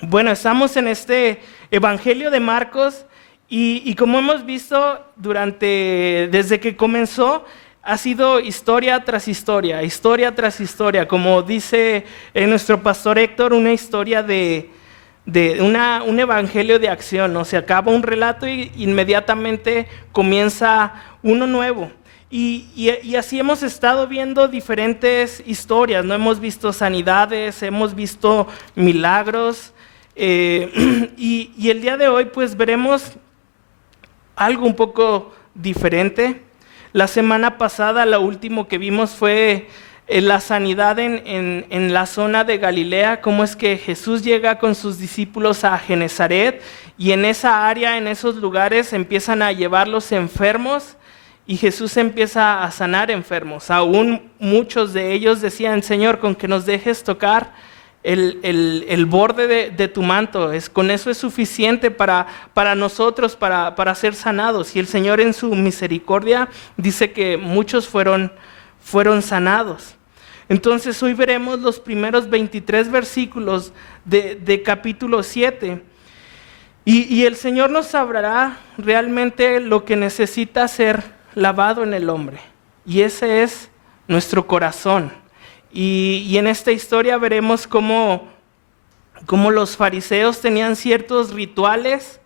Bueno, estamos en este Evangelio de Marcos y como hemos visto desde que comenzó, ha sido historia tras historia, como dice nuestro pastor Héctor, una historia un evangelio de acción, ¿no? Se acaba un relato y inmediatamente comienza uno nuevo. Y así hemos estado viendo diferentes historias, ¿no? Hemos visto sanidades, hemos visto milagros, y el día de hoy pues veremos algo un poco diferente. La semana pasada lo último que vimos fue la sanidad en la zona de Galilea, cómo es que Jesús llega con sus discípulos a Genezaret y en esa área, en esos lugares empiezan a llevar los enfermos y Jesús empieza a sanar enfermos. Aún muchos de ellos decían: Señor, con que nos dejes tocar el borde de tu manto, con eso es suficiente para nosotros, para ser sanados. Y el Señor en su misericordia dice que muchos fueron sanados. Entonces hoy veremos los primeros 23 versículos de capítulo 7. Y el Señor nos hablará realmente lo que necesita ser lavado en el hombre. Y ese es nuestro corazón. Y en esta historia veremos cómo los fariseos tenían ciertos rituales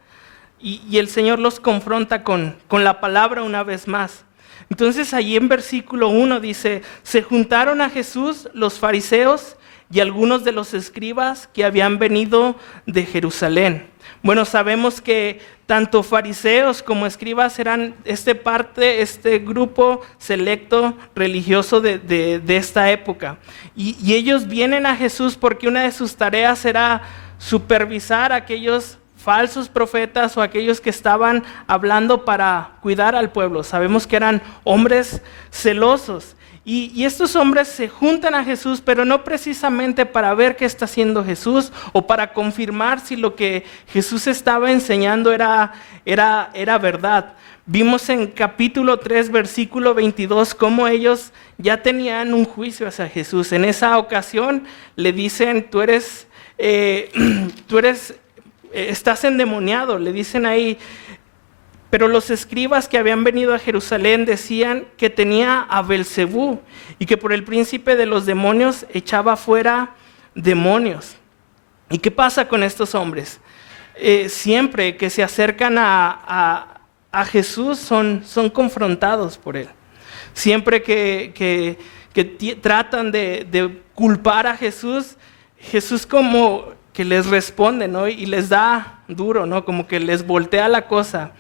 y el Señor los confronta con la palabra una vez más. Entonces allí en versículo 1 dice: se juntaron a Jesús los fariseos y algunos de los escribas que habían venido de Jerusalén. Bueno, sabemos que tanto fariseos como escribas eran este grupo selecto religioso de esta época. Y ellos vienen a Jesús porque una de sus tareas era supervisar a aquellos falsos profetas o aquellos que estaban hablando para cuidar al pueblo. Sabemos que eran hombres celosos. Y estos hombres se juntan a Jesús, pero no precisamente para ver qué está haciendo Jesús o para confirmar si lo que Jesús estaba enseñando era verdad. Vimos en capítulo 3, versículo 22, cómo ellos ya tenían un juicio hacia Jesús. En esa ocasión le dicen: estás endemoniado, le dicen ahí. Pero los escribas que habían venido a Jerusalén decían que tenía a Belcebú y que por el príncipe de los demonios echaba fuera demonios. ¿Y qué pasa con estos hombres? Siempre que se acercan a Jesús son confrontados por él. Siempre que tratan de culpar a Jesús, Jesús como que les responde, ¿no? Y les da duro, ¿no? Como que les voltea la cosa.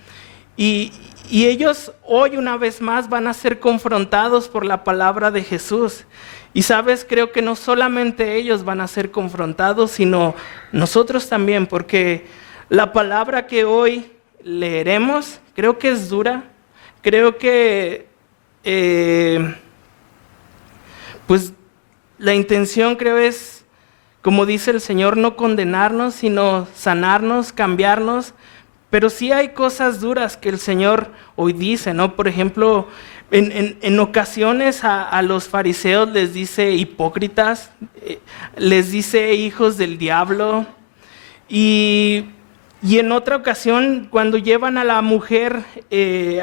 Y ellos hoy una vez más van a ser confrontados por la palabra de Jesús. Y sabes, creo que no solamente ellos van a ser confrontados, sino nosotros también, porque la palabra que hoy leeremos creo que es dura. Creo que pues la intención creo es, como dice el Señor, no condenarnos, sino sanarnos, cambiarnos. Pero sí hay cosas duras que el Señor hoy dice, ¿no? Por ejemplo, en ocasiones a los fariseos les dice hipócritas, les dice hijos del diablo. Y en otra ocasión, cuando llevan a la mujer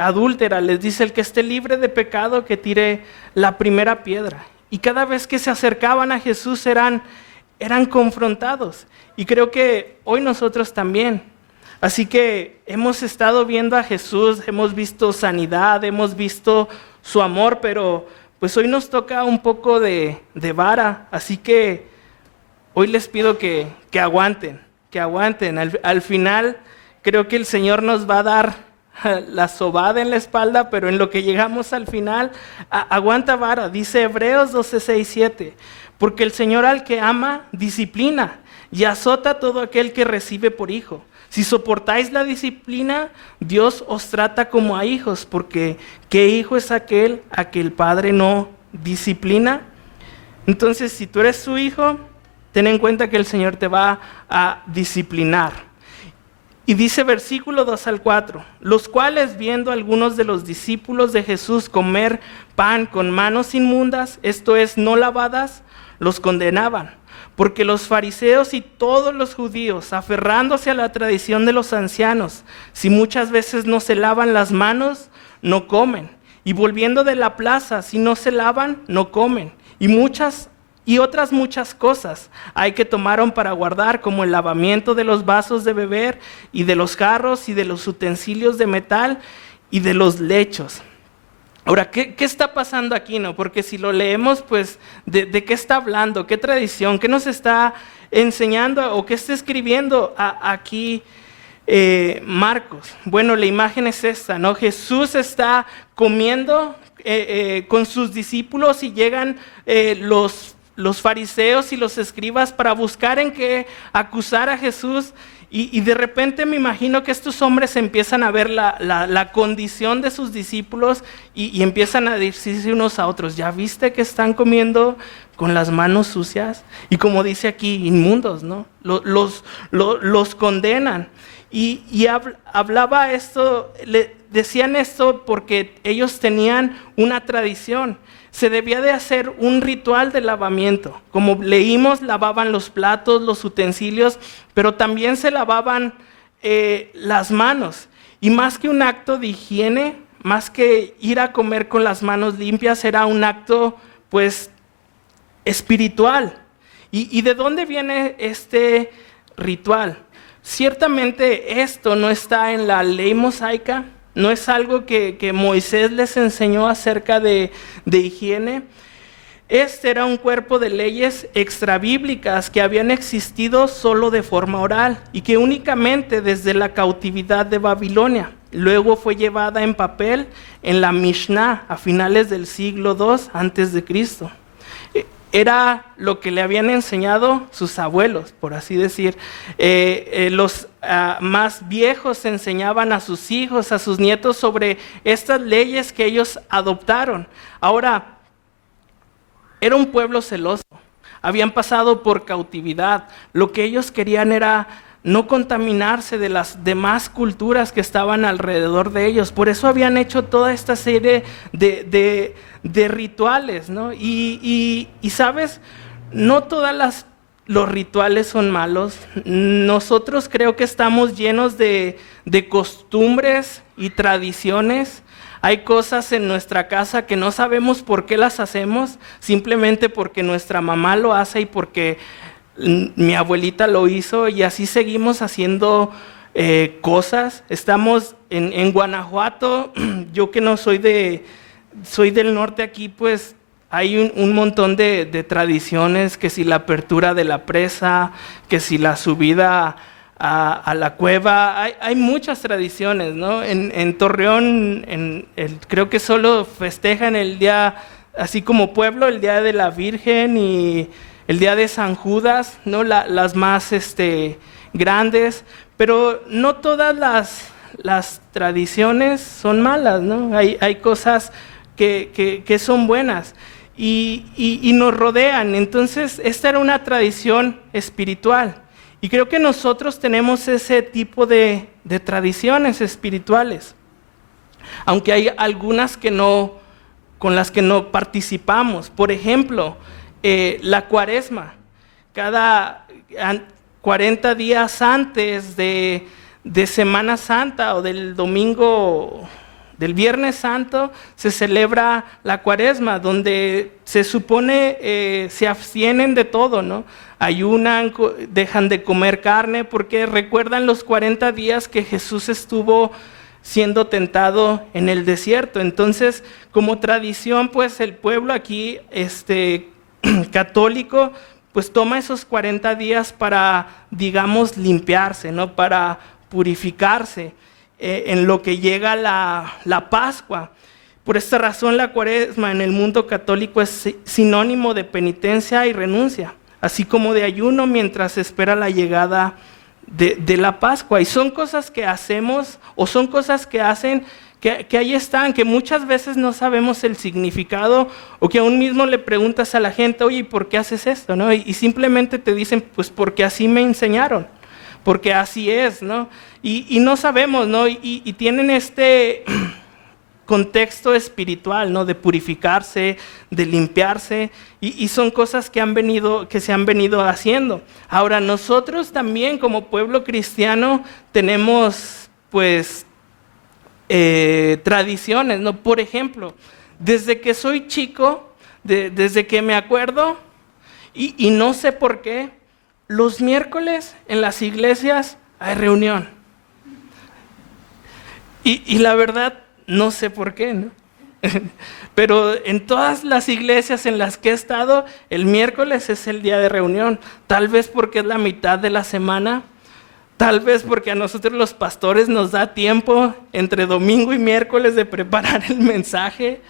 adúltera, les dice: el que esté libre de pecado, que tire la primera piedra. Y cada vez que se acercaban a Jesús eran confrontados. Y creo que hoy nosotros también. Así que hemos estado viendo a Jesús, hemos visto sanidad, hemos visto su amor, pero pues hoy nos toca un poco de vara. Así que hoy les pido que aguanten. Al final creo que el Señor nos va a dar la sobada en la espalda, pero en lo que llegamos al final, aguanta vara. Dice Hebreos 12, 6, 7, porque el Señor al que ama disciplina y azota a todo aquel que recibe por hijo. Si soportáis la disciplina, Dios os trata como a hijos, porque ¿qué hijo es aquel a que el Padre no disciplina? Entonces, si tú eres su hijo, ten en cuenta que el Señor te va a disciplinar. Y dice versículo 2 al 4, los cuales viendo algunos de los discípulos de Jesús comer pan con manos inmundas, esto es, no lavadas, los condenaban. porque los fariseos y todos los judíos, aferrándose a la tradición de los ancianos, si muchas veces no se lavan las manos, no comen. Y volviendo de la plaza, si no se lavan, no comen. Y otras muchas cosas hay que tomaron para guardar, como el lavamiento de los vasos de beber y de los jarros y de los utensilios de metal y de los lechos. Ahora, ¿qué está pasando aquí, no? Porque si lo leemos, pues, ¿de qué está hablando? ¿Qué tradición? ¿Qué nos está enseñando o qué está escribiendo aquí Marcos? Bueno, la imagen es esta, ¿no? Jesús está comiendo con sus discípulos y llegan los fariseos y los escribas para buscar en qué acusar a Jesús. Y de repente me imagino que estos hombres empiezan a ver la condición de sus discípulos y empiezan a decirse unos a otros, ¿ya viste que están comiendo con las manos sucias? Y como dice aquí, inmundos, ¿no? Los condenan. Y hablaba esto, decían esto porque ellos tenían una tradición. Se debía de hacer un ritual de lavamiento. Como leímos, lavaban los platos, los utensilios, pero también se lavaban las manos. Y más que un acto de higiene, más que ir a comer con las manos limpias, era un acto, pues, espiritual. ¿Y de dónde viene este ritual? Ciertamente esto no está en la ley mosaica. No es algo que Moisés les enseñó acerca de higiene. Este era un cuerpo de leyes extrabíblicas que habían existido solo de forma oral y que únicamente desde la cautividad de Babilonia. Luego fue llevada en papel en la Mishnah a finales del siglo II antes de Cristo. Era lo que le habían enseñado sus abuelos, por así decir. Los más viejos enseñaban a sus hijos, a sus nietos sobre estas leyes que ellos adoptaron. Ahora, era un pueblo celoso. Habían pasado por cautividad. Lo que ellos querían era no contaminarse de las demás culturas que estaban alrededor de ellos. Por eso habían hecho toda esta serie de rituales, ¿no? Y sabes, no todos los rituales son malos. Nosotros creo que estamos llenos de costumbres y tradiciones. Hay cosas en nuestra casa que no sabemos por qué las hacemos, simplemente porque nuestra mamá lo hace y porque mi abuelita lo hizo, y así seguimos haciendo cosas. Estamos en Guanajuato. Yo que no soy del norte aquí, pues hay un montón de tradiciones, que si la apertura de la presa, que si la subida a la cueva, hay muchas tradiciones, ¿no? En Torreón, creo que solo festejan el día, así como pueblo, el Día de la Virgen y el Día de San Judas, ¿no? Las más grandes, pero no todas las tradiciones son malas, ¿no? Hay cosas que son buenas y nos rodean. Entonces, esta era una tradición espiritual. Y creo que nosotros tenemos ese tipo de tradiciones espirituales, aunque hay algunas con las que no participamos. Por ejemplo, la Cuaresma. Cada 40 días antes de Semana Santa o del domingo, del Viernes Santo, se celebra la Cuaresma, donde se supone se abstienen de todo, ¿no? Ayunan, dejan de comer carne, porque recuerdan los 40 días que Jesús estuvo siendo tentado en el desierto. Entonces, como tradición, pues el pueblo aquí católico, pues toma esos 40 días para, digamos, limpiarse, ¿no? Para purificarse en lo que llega la Pascua. Por esta razón, la Cuaresma en el mundo católico es sinónimo de penitencia y renuncia, así como de ayuno mientras se espera la llegada de la Pascua. Y son cosas que hacemos o son cosas que hacen que ahí están, que muchas veces no sabemos el significado, o que aún mismo le preguntas a la gente, oye, ¿por qué haces esto? ¿No? Y simplemente te dicen, pues porque así me enseñaron, porque así es, ¿no? Y no sabemos, ¿no? Y tienen contexto espiritual, ¿no? De purificarse, de limpiarse, y son cosas que se han venido haciendo. Ahora, nosotros también como pueblo cristiano tenemos, pues, tradiciones, ¿no? Por ejemplo, desde que soy chico, desde que me acuerdo, y no sé por qué, los miércoles en las iglesias hay reunión. Y la verdad, no sé por qué, ¿no? Pero en todas las iglesias en las que he estado, el miércoles es el día de reunión. Tal vez porque es la mitad de la semana, tal vez porque a nosotros los pastores nos da tiempo entre domingo y miércoles de preparar el mensaje.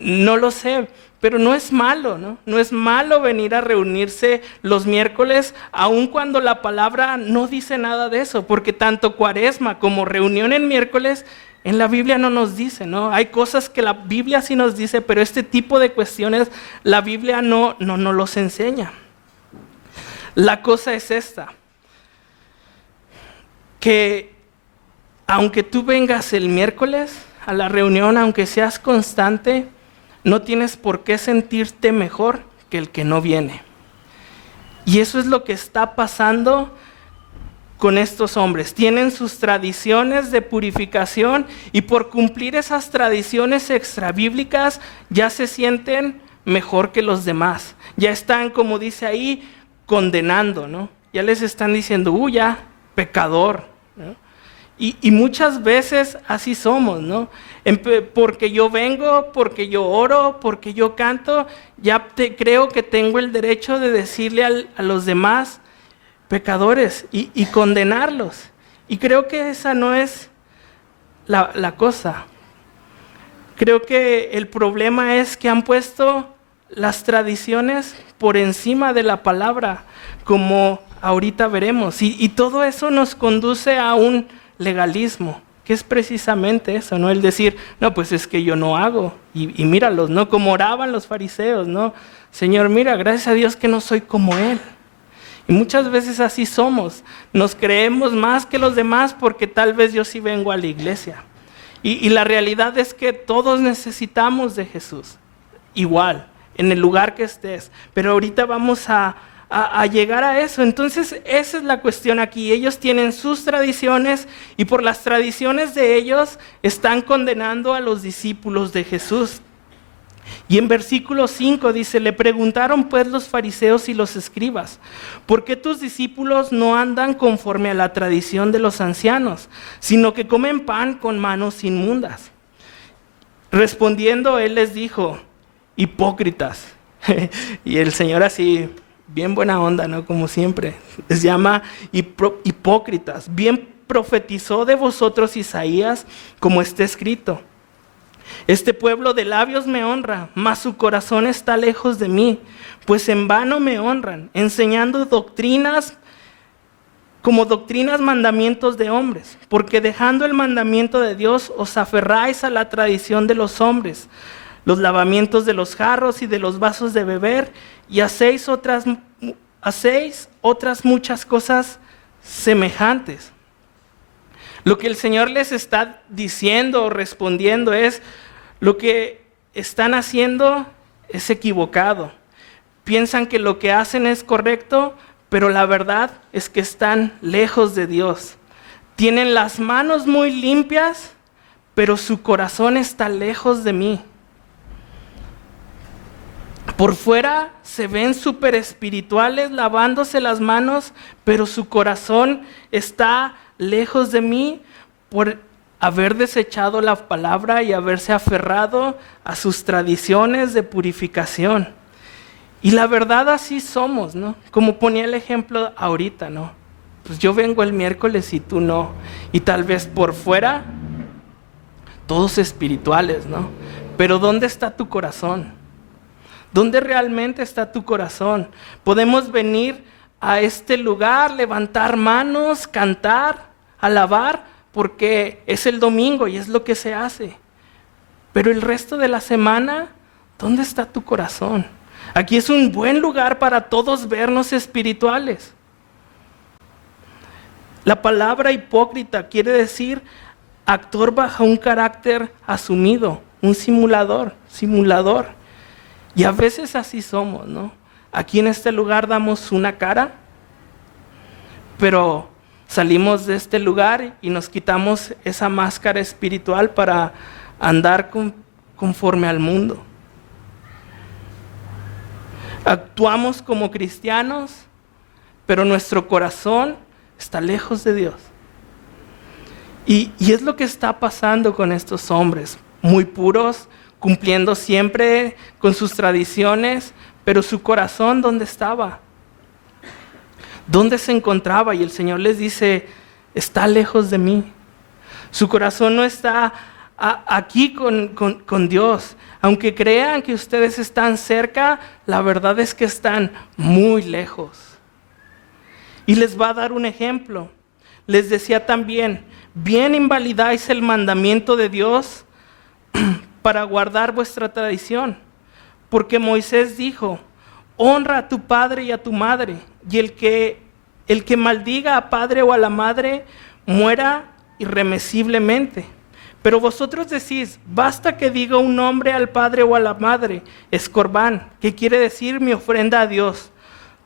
No lo sé, pero no es malo, ¿no? No es malo venir a reunirse los miércoles, aun cuando la palabra no dice nada de eso, porque tanto cuaresma como reunión en miércoles en la Biblia no nos dice, ¿no? Hay cosas que la Biblia sí nos dice, pero este tipo de cuestiones la Biblia no los enseña. La cosa es esta, que aunque tú vengas el miércoles a la reunión, aunque seas constante, no tienes por qué sentirte mejor que el que no viene. Y eso es lo que está pasando con estos hombres. Tienen sus tradiciones de purificación y por cumplir esas tradiciones extrabíblicas ya se sienten mejor que los demás. Ya están, como dice ahí, condenando, ¿no? Ya les están diciendo, ya, pecador, ¿no? Y muchas veces así somos, ¿no? Porque yo vengo, porque yo oro, porque yo canto, creo que tengo el derecho de decirle a los demás pecadores y condenarlos. Y creo que esa no es la cosa. Creo que el problema es que han puesto las tradiciones por encima de la palabra, como ahorita veremos. Y todo eso nos conduce a un legalismo, que es precisamente eso, ¿no? El decir, no, pues es que yo no hago. Y míralos, ¿no? Como oraban los fariseos, ¿no? Señor, mira, gracias a Dios que no soy como Él. Y muchas veces así somos. Nos creemos más que los demás porque tal vez yo sí vengo a la iglesia. Y la realidad es que todos necesitamos de Jesús. Igual, en el lugar que estés. Pero ahorita vamos a llegar a eso. Entonces, esa es la cuestión aquí. Ellos tienen sus tradiciones y por las tradiciones de ellos están condenando a los discípulos de Jesús. Y en versículo 5 dice, le preguntaron pues los fariseos y los escribas, ¿por qué tus discípulos no andan conforme a la tradición de los ancianos, sino que comen pan con manos inmundas? Respondiendo él les dijo, hipócritas. Y el Señor así, bien buena onda, ¿no? Como siempre, les llama hipócritas. Bien profetizó de vosotros Isaías, como está escrito. Este pueblo de labios me honra, mas su corazón está lejos de mí, pues en vano me honran, enseñando doctrinas como doctrinas mandamientos de hombres, porque dejando el mandamiento de Dios os aferráis a la tradición de los hombres, los lavamientos de los jarros y de los vasos de beber, y hacéis otras muchas cosas semejantes. Lo que el Señor les está diciendo o respondiendo es, lo que están haciendo es equivocado. Piensan que lo que hacen es correcto, pero la verdad es que están lejos de Dios. Tienen las manos muy limpias, pero su corazón está lejos de mí. Por fuera se ven súper espirituales lavándose las manos, pero su corazón está lejos de mí por haber desechado la palabra y haberse aferrado a sus tradiciones de purificación. Y la verdad así somos, ¿no? Como ponía el ejemplo ahorita, ¿no? Pues yo vengo el miércoles y tú no. Y tal vez por fuera, todos espirituales, ¿no? Pero ¿dónde está tu corazón? ¿Dónde realmente está tu corazón? Podemos venir a este lugar, levantar manos, cantar, alabar, porque es el domingo y es lo que se hace. Pero el resto de la semana, ¿dónde está tu corazón? Aquí es un buen lugar para todos vernos espirituales. La palabra hipócrita quiere decir actuar bajo un carácter asumido, un simulador. Y a veces así somos, ¿no? Aquí en este lugar damos una cara, pero salimos de este lugar y nos quitamos esa máscara espiritual para andar conforme al mundo. Actuamos como cristianos, pero nuestro corazón está lejos de Dios. Y es lo que está pasando con estos hombres, muy puros, cumpliendo siempre con sus tradiciones, pero su corazón, ¿dónde estaba? ¿Dónde se encontraba? Y el Señor les dice, está lejos de mí. Su corazón no está aquí con Dios. Aunque crean que ustedes están cerca, la verdad es que están muy lejos. Y les va a dar un ejemplo. Les decía también, bien invalidáis el mandamiento de Dios para guardar vuestra tradición. Porque Moisés dijo, honra a tu padre y a tu madre, y el que maldiga a padre o a la madre, muera irremisiblemente. Pero vosotros decís, basta que diga un nombre al padre o a la madre, es corbán, que quiere decir mi ofrenda a Dios,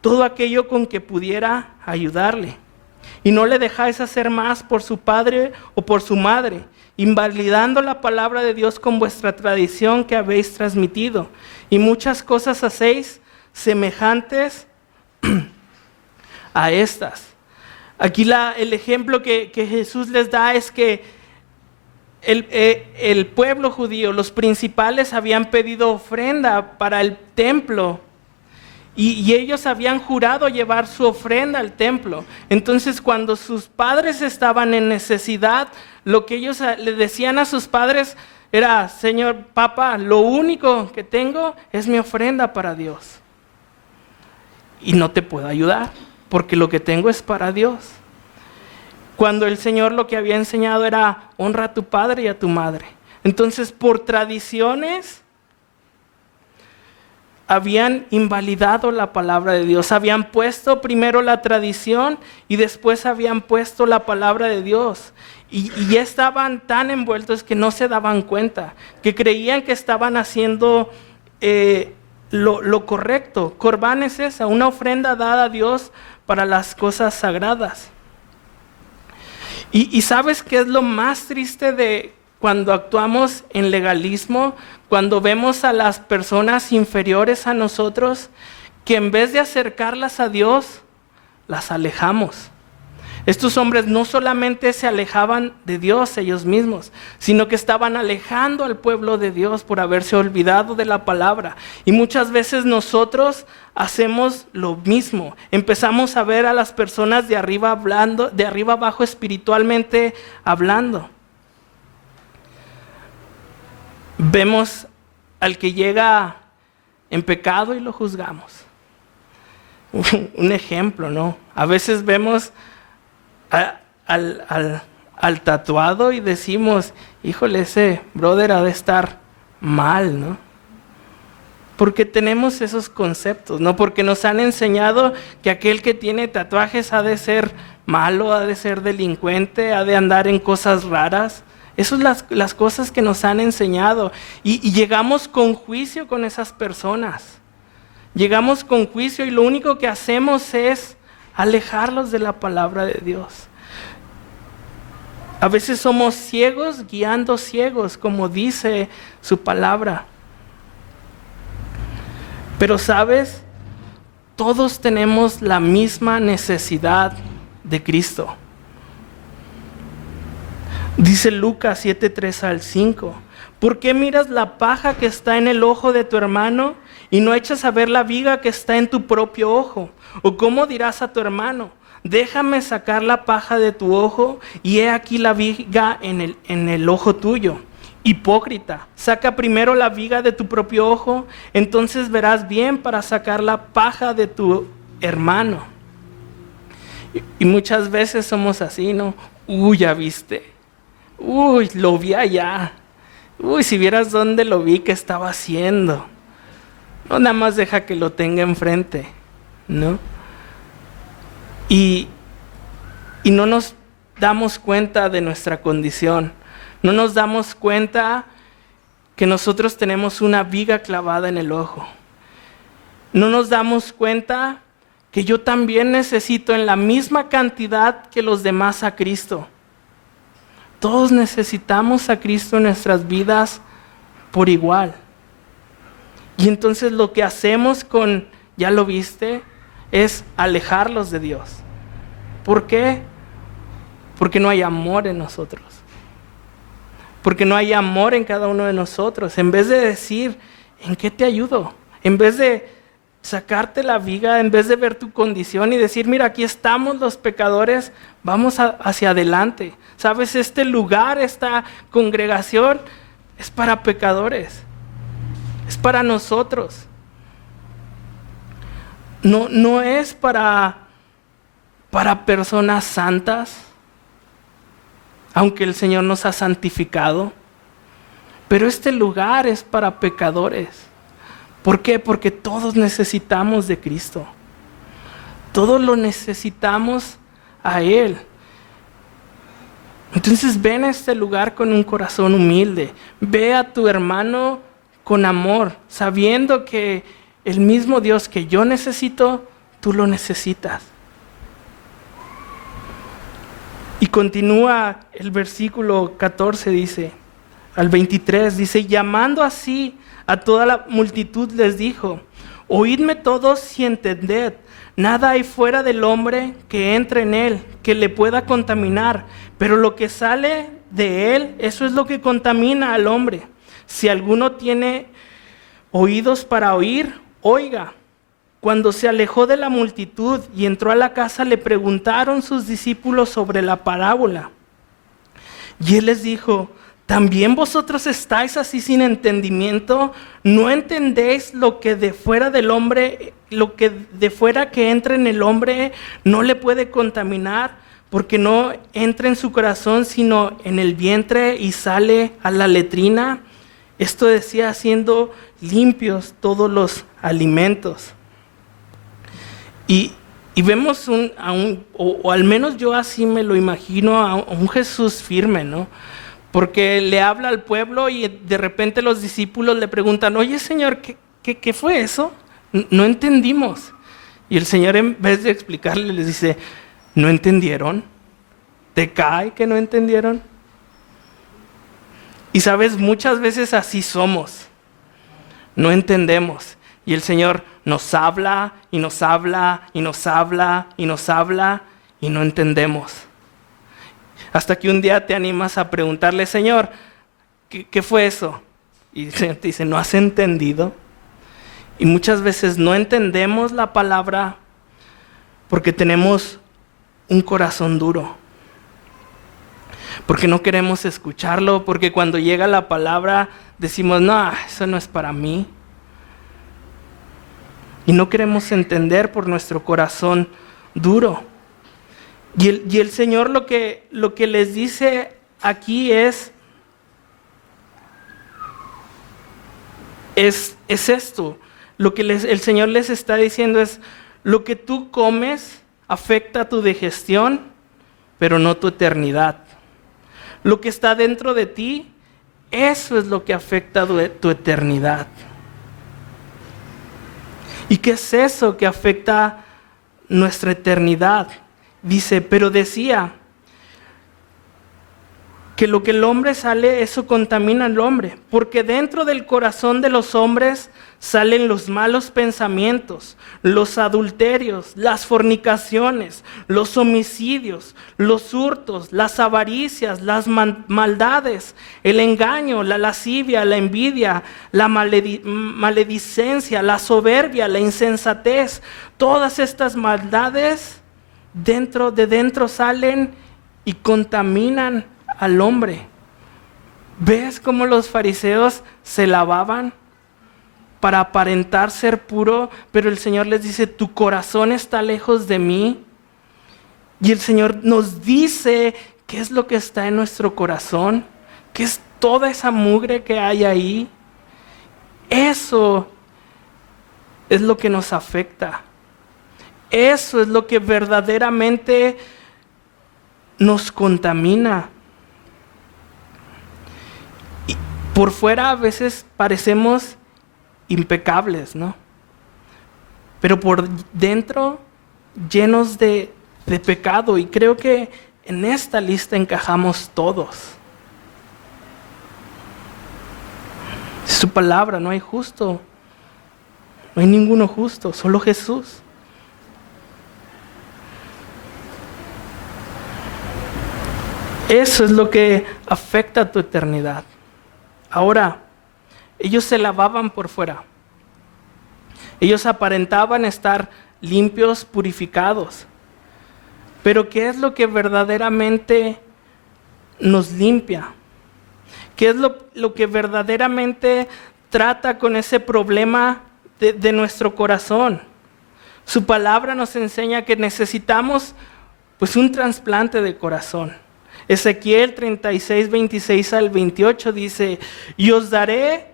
todo aquello con que pudiera ayudarle. Y no le dejáis hacer más por su padre o por su madre, invalidando la palabra de Dios con vuestra tradición que habéis transmitido. Y muchas cosas hacéis semejantes a estas. Aquí el ejemplo que Jesús les da es que el pueblo judío, los principales habían pedido ofrenda para el templo y ellos habían jurado llevar su ofrenda al templo. Entonces cuando sus padres estaban en necesidad, lo que ellos le decían a sus padres era, Señor, papá, lo único que tengo es mi ofrenda para Dios. Y no te puedo ayudar, porque lo que tengo es para Dios. Cuando el Señor lo que había enseñado era, honra a tu padre y a tu madre. Entonces, por tradiciones, habían invalidado la palabra de Dios. Habían puesto primero la tradición y después habían puesto la palabra de Dios. Y ya estaban tan envueltos que no se daban cuenta, que creían que estaban haciendo lo correcto. Corbán es esa, una ofrenda dada a Dios para las cosas sagradas. Y ¿sabes qué es lo más triste de cuando actuamos en legalismo? Cuando vemos a las personas inferiores a nosotros, que en vez de acercarlas a Dios, las alejamos. Estos hombres no solamente se alejaban de Dios ellos mismos, sino que estaban alejando al pueblo de Dios por haberse olvidado de la palabra. Y muchas veces nosotros hacemos lo mismo. Empezamos a ver a las personas de arriba hablando, de arriba abajo espiritualmente hablando. Vemos al que llega en pecado y lo juzgamos. Un ejemplo, ¿no? A veces vemos al tatuado y decimos, híjole, ese brother ha de estar mal, ¿no? Porque tenemos esos conceptos, ¿no? Porque nos han enseñado que aquel que tiene tatuajes ha de ser malo, ha de ser delincuente, ha de andar en cosas raras. Esas son las cosas que nos han enseñado. Y llegamos con juicio con esas personas. Llegamos con juicio y lo único que hacemos es alejarlos de la palabra de Dios. A veces somos ciegos guiando ciegos, como dice su palabra. Pero ¿sabes? Todos tenemos la misma necesidad de Cristo. Dice Lucas 7:3 al 5. ¿Por qué miras la paja que está en el ojo de tu hermano y no echas a ver la viga que está en tu propio ojo? ¿O cómo dirás a tu hermano, déjame sacar la paja de tu ojo y he aquí la viga en el ojo tuyo? Hipócrita, saca primero la viga de tu propio ojo, entonces verás bien para sacar la paja de tu hermano. Y muchas veces somos así, ¿no? Uy, ya viste. Uy, lo vi allá. Uy, si vieras dónde lo vi, qué estaba haciendo. No, nada más deja que lo tenga enfrente, ¿no? Y no nos damos cuenta de nuestra condición. No nos damos cuenta que nosotros tenemos una viga clavada en el ojo. No nos damos cuenta que yo también necesito en la misma cantidad que los demás a Cristo. Todos necesitamos a Cristo en nuestras vidas por igual. Y entonces lo que hacemos con, ya lo viste, es alejarlos de Dios. ¿Por qué? Porque no hay amor en nosotros. Porque no hay amor en cada uno de nosotros. En vez de decir, ¿en qué te ayudo? En vez de sacarte la viga, en vez de ver tu condición y decir, mira, aquí estamos los pecadores, vamos hacia adelante. ¿Sabes? Este lugar, esta congregación es para pecadores. Es para nosotros. No es para personas santas, aunque el Señor nos ha santificado. Pero este lugar es para pecadores. ¿Por qué? Porque todos necesitamos de Cristo. Todos lo necesitamos a Él. Entonces ven a este lugar con un corazón humilde. Ve a tu hermano con amor, sabiendo que el mismo Dios que yo necesito, tú lo necesitas. Y continúa el versículo 14, dice, al 23, dice, llamando así a toda la multitud les dijo, oídme todos y entended, nada hay fuera del hombre que entre en él, que le pueda contaminar, pero lo que sale de él, eso es lo que contamina al hombre. Si alguno tiene oídos para oír, oiga. Cuando se alejó de la multitud y entró a la casa, le preguntaron sus discípulos sobre la parábola. Y él les dijo, ¿también vosotros estáis así sin entendimiento? ¿No entendéis lo que de fuera del hombre, lo que de fuera que entra en el hombre no le puede contaminar? Porque no entra en su corazón, sino en el vientre y sale a la letrina. Esto decía, haciendo limpios todos los alimentos. Y vemos o al menos yo así me lo imagino, a un Jesús firme, ¿no? Porque le habla al pueblo y de repente los discípulos le preguntan, oye Señor, ¿qué fue eso? No entendimos. Y el Señor, en vez de explicarle, les dice, ¿no entendieron? ¿Te cae que no entendieron? Y sabes, muchas veces así somos. No entendemos. Y el Señor nos habla y nos habla y nos habla y nos habla y no entendemos. Hasta que un día te animas a preguntarle, Señor, ¿qué fue eso? Y el Señor te dice, ¿no has entendido? Y muchas veces no entendemos la palabra porque tenemos un corazón duro. Porque no queremos escucharlo, porque cuando llega la palabra decimos, no, eso no es para mí. Y no queremos entender por nuestro corazón duro. Y el Señor lo que les dice aquí es esto. Lo que el Señor les está diciendo es, lo que tú comes afecta tu digestión, pero no tu eternidad. Lo que está dentro de ti, eso es lo que afecta tu eternidad. ¿Y qué es eso que afecta nuestra eternidad? Dice, pero decía que lo que el hombre sale, eso contamina al hombre, porque dentro del corazón de los hombres salen los malos pensamientos, los adulterios, las fornicaciones, los homicidios, los hurtos, las avaricias, las maldades, el engaño, la lascivia, la envidia, la maledicencia, la soberbia, la insensatez. Todas estas maldades de dentro salen y contaminan al hombre. ¿Ves cómo los fariseos se lavaban para aparentar ser puro? Pero el Señor les dice, tu corazón está lejos de mí. Y el Señor nos dice qué es lo que está en nuestro corazón, qué es toda esa mugre que hay ahí. Eso es lo que nos afecta. Eso es lo que verdaderamente nos contamina. Por fuera a veces parecemos impecables, ¿no? Pero por dentro llenos de pecado, y creo que en esta lista encajamos todos. Su palabra, no hay justo, no hay ninguno justo, solo Jesús. Eso es lo que afecta a tu eternidad. Ahora, ellos se lavaban por fuera. Ellos aparentaban estar limpios, purificados. Pero ¿qué es lo que verdaderamente nos limpia? ¿Qué es lo que verdaderamente trata con ese problema de nuestro corazón? Su palabra nos enseña que necesitamos pues un trasplante de corazón. Ezequiel 36, 26 al 28 dice: y os daré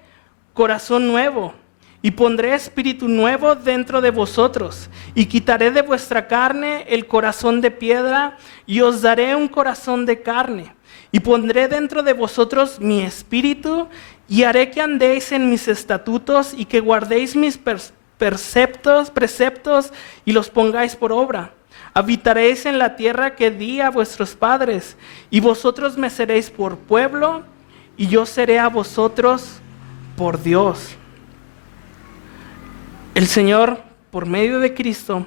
corazón nuevo, y pondré espíritu nuevo dentro de vosotros, y quitaré de vuestra carne el corazón de piedra, y os daré un corazón de carne, y pondré dentro de vosotros mi espíritu, y haré que andéis en mis estatutos, y que guardéis mis preceptos, y los pongáis por obra. Habitaréis en la tierra que di a vuestros padres, y vosotros me seréis por pueblo, y yo seré a vosotros por Dios. El Señor, por medio de Cristo,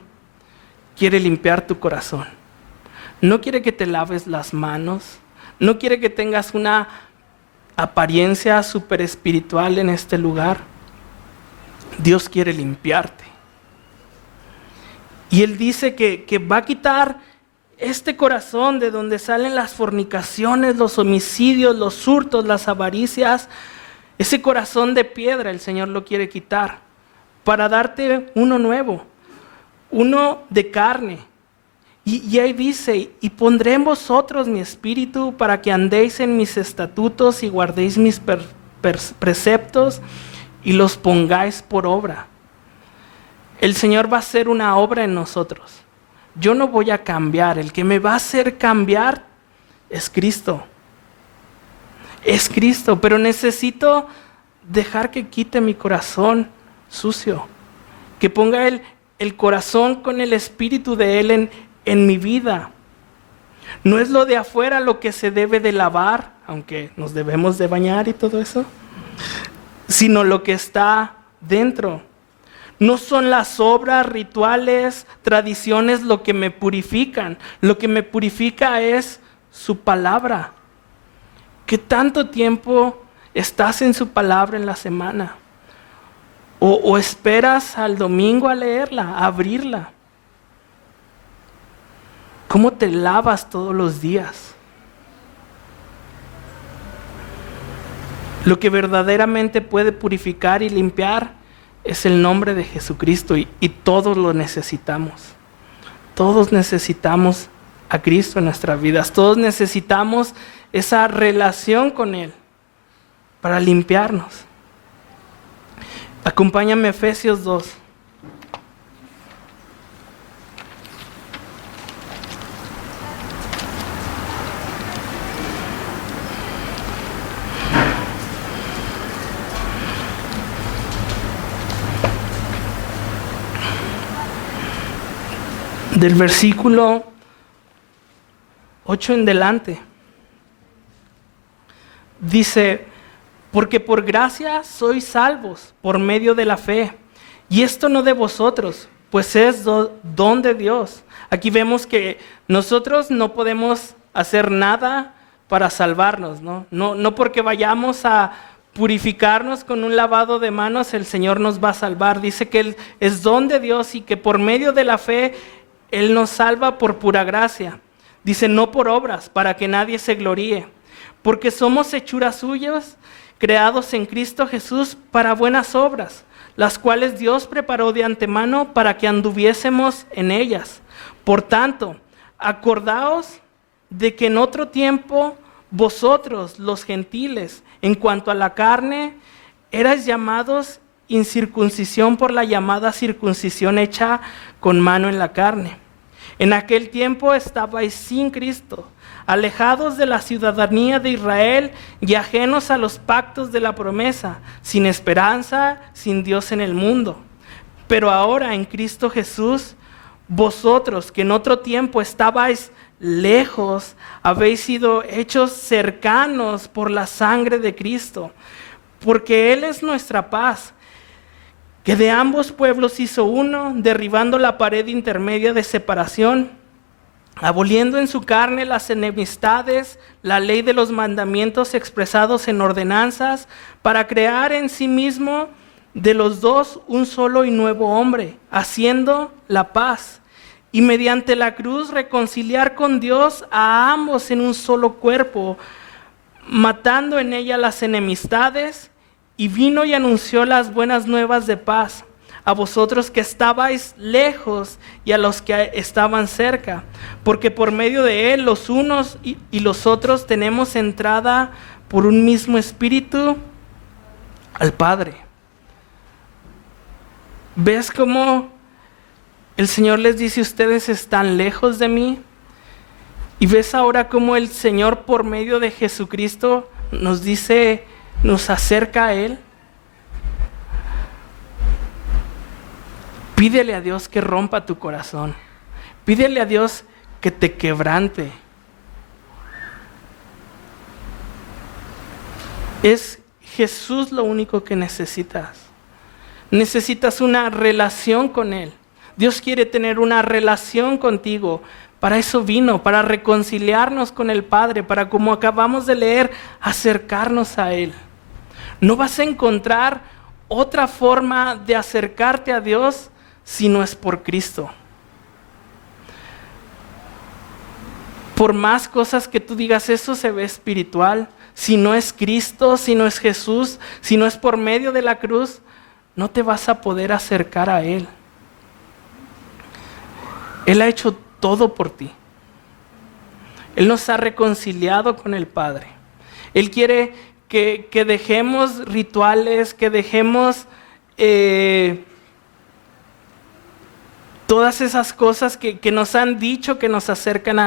quiere limpiar tu corazón. No quiere que te laves las manos, no quiere que tengas una apariencia súper espiritual en este lugar. Dios quiere limpiarte. Y Él dice que va a quitar este corazón de donde salen las fornicaciones, los homicidios, los hurtos, las avaricias. Ese corazón de piedra el Señor lo quiere quitar para darte uno nuevo, uno de carne. Y ahí dice: y pondré en vosotros mi espíritu para que andéis en mis estatutos y guardéis mis preceptos y los pongáis por obra. El Señor va a hacer una obra en nosotros. Yo no voy a cambiar. El que me va a hacer cambiar es Cristo. Es Cristo, pero necesito dejar que quite mi corazón sucio. Que ponga el corazón con el espíritu de Él en mi vida. No es lo de afuera lo que se debe de lavar, aunque nos debemos de bañar y todo eso, sino lo que está dentro. No son las obras, rituales, tradiciones lo que me purifican. Lo que me purifica es su palabra. ¿Qué tanto tiempo estás en su palabra en la semana? ¿O esperas al domingo a leerla, a abrirla? ¿Cómo te lavas todos los días? Lo que verdaderamente puede purificar y limpiar es el nombre de Jesucristo, y todos lo necesitamos. Todos necesitamos a Cristo en nuestras vidas. Todos necesitamos esa relación con Él para limpiarnos. Acompáñame a Efesios 2. Del versículo 8 en delante, dice: porque por gracia sois salvos por medio de la fe, y esto no de vosotros, pues es don de Dios. Aquí vemos que nosotros no podemos hacer nada para salvarnos, ¿no? No porque vayamos a purificarnos con un lavado de manos, el Señor nos va a salvar. Dice que Él es don de Dios y que por medio de la fe Él nos salva por pura gracia. Dice: no por obras, para que nadie se gloríe, porque somos hechuras suyas, creados en Cristo Jesús para buenas obras, las cuales Dios preparó de antemano para que anduviésemos en ellas. Por tanto, acordaos de que en otro tiempo vosotros, los gentiles, en cuanto a la carne, erais llamados incircuncisión por la llamada circuncisión hecha con mano en la carne, En aquel tiempo estabais sin Cristo, alejados de la ciudadanía de Israel y ajenos a los pactos de la promesa, sin esperanza, sin Dios en el mundo. Pero ahora en Cristo Jesús, vosotros que en otro tiempo estabais lejos, habéis sido hechos cercanos por la sangre de Cristo, porque Él es nuestra paz, que de ambos pueblos hizo uno, derribando la pared intermedia de separación, aboliendo en su carne las enemistades, la ley de los mandamientos expresados en ordenanzas, para crear en sí mismo de los dos un solo y nuevo hombre, haciendo la paz, y mediante la cruz reconciliar con Dios a ambos en un solo cuerpo, matando en ella las enemistades, y vino y anunció las buenas nuevas de paz a vosotros que estabais lejos y a los que estaban cerca, porque por medio de Él los unos y los otros tenemos entrada por un mismo espíritu al Padre. ¿Ves cómo el Señor les dice, ustedes están lejos de mí? Y ves ahora cómo el Señor por medio de Jesucristo nos dice, nos acerca a Él. Pídele a Dios que rompa tu corazón. Pídele a Dios que te quebrante. Es Jesús lo único que necesitas. Necesitas una relación con Él. Dios quiere tener una relación contigo. Para eso vino, para reconciliarnos con el Padre, para, como acabamos de leer, acercarnos a Él. No vas a encontrar otra forma de acercarte a Dios si no es por Cristo. Por más cosas que tú digas, eso se ve espiritual. Si no es Cristo, si no es Jesús, si no es por medio de la cruz, no te vas a poder acercar a Él. Él ha hecho todo por ti. Él nos ha reconciliado con el Padre. Él quiere que dejemos rituales, que dejemos todas esas cosas que nos han dicho que nos acercan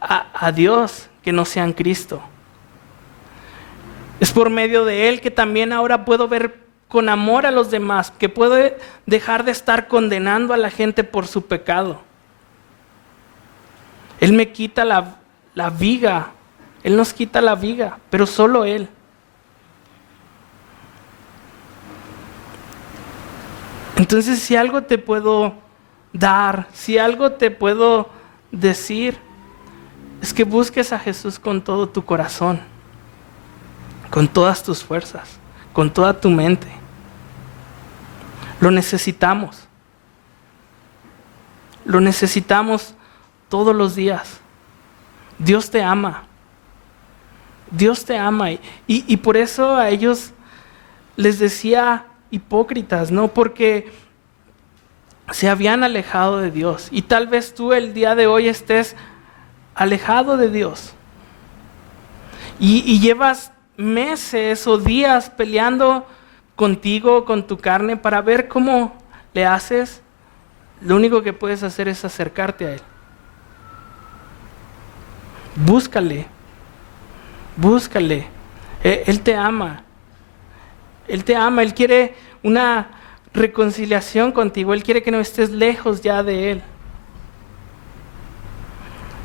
a Dios, que no sean Cristo. Es por medio de Él que también ahora puedo ver con amor a los demás, que puedo dejar de estar condenando a la gente por su pecado. Él me quita la viga, Él nos quita la viga, pero solo Él. Entonces, si algo te puedo dar, si algo te puedo decir, es que busques a Jesús con todo tu corazón, con todas tus fuerzas, con toda tu mente. Lo necesitamos. Lo necesitamos todos los días. Dios te ama. Dios te ama. Y por eso a ellos les decía hipócritas, ¿no? Porque se habían alejado de Dios. Y tal vez tú el día de hoy estés alejado de Dios. Y llevas meses o días peleando contigo, con tu carne, para ver cómo le haces. Lo único que puedes hacer es acercarte a Él. Búscale. Búscale. Él te ama. Él te ama. Él quiere una reconciliación contigo. Él quiere que no estés lejos ya de Él.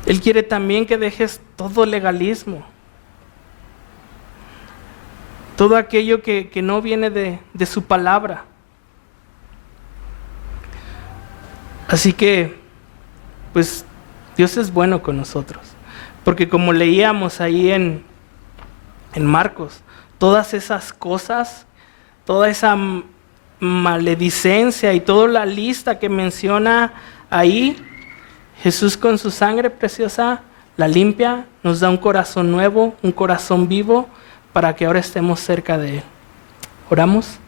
Él quiere también que dejes todo legalismo. Todo aquello que no viene de su palabra. Así que, pues, Dios es bueno con nosotros. Porque como leíamos ahí en Marcos, todas esas cosas, toda esa maledicencia y toda la lista que menciona ahí, Jesús con su sangre preciosa la limpia, nos da un corazón nuevo, un corazón vivo, para que ahora estemos cerca de Él. ¿Oramos?